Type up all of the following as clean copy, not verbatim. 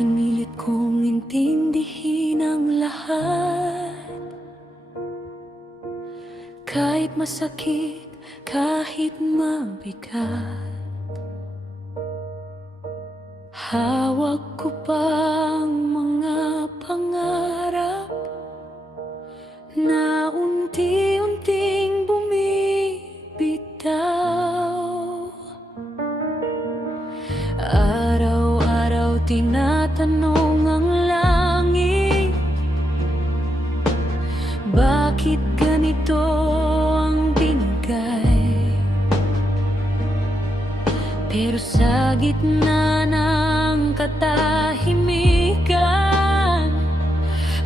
Pinilit kong intindihin ang lahat, kahit masakit, kahit mabigat. Hawak ko pang mga pangarap na unti-unting bumibitaw. Araw-araw tinatanong ang langit, bakit ganito ang binigay? Pero sa gitna ng katahimikan,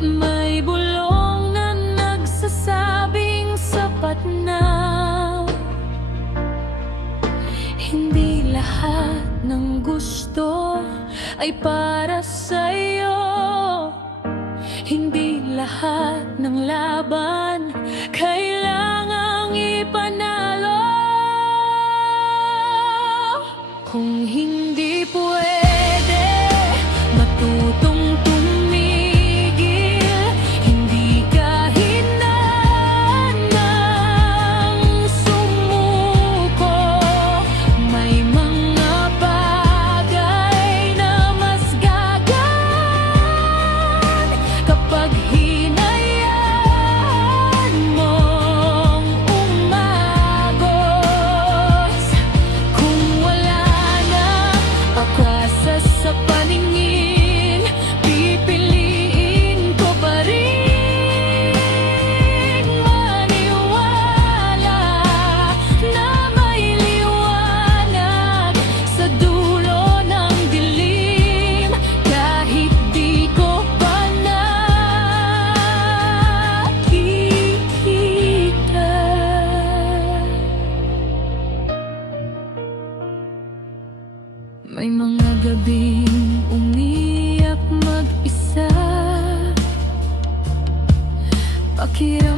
may bulong na nagsasabing sapat na. Hindi lahat ng gusto ay para sa'yo, hindi lahat ng laban kailangang ipanalo. Kung hindi pwede matutong tumigil, hindi ka hinanang sumuko. May mga bagay na mas gagaan kapag hinayaan mong umagos. Kung wala pag-asa sa paningin, pipiliin ko pa rin maniwala na may liwanag sa dulo ng dilim, kahit di ko pa nakikita. May mga gabing umiyak mag-isa, pakiramdam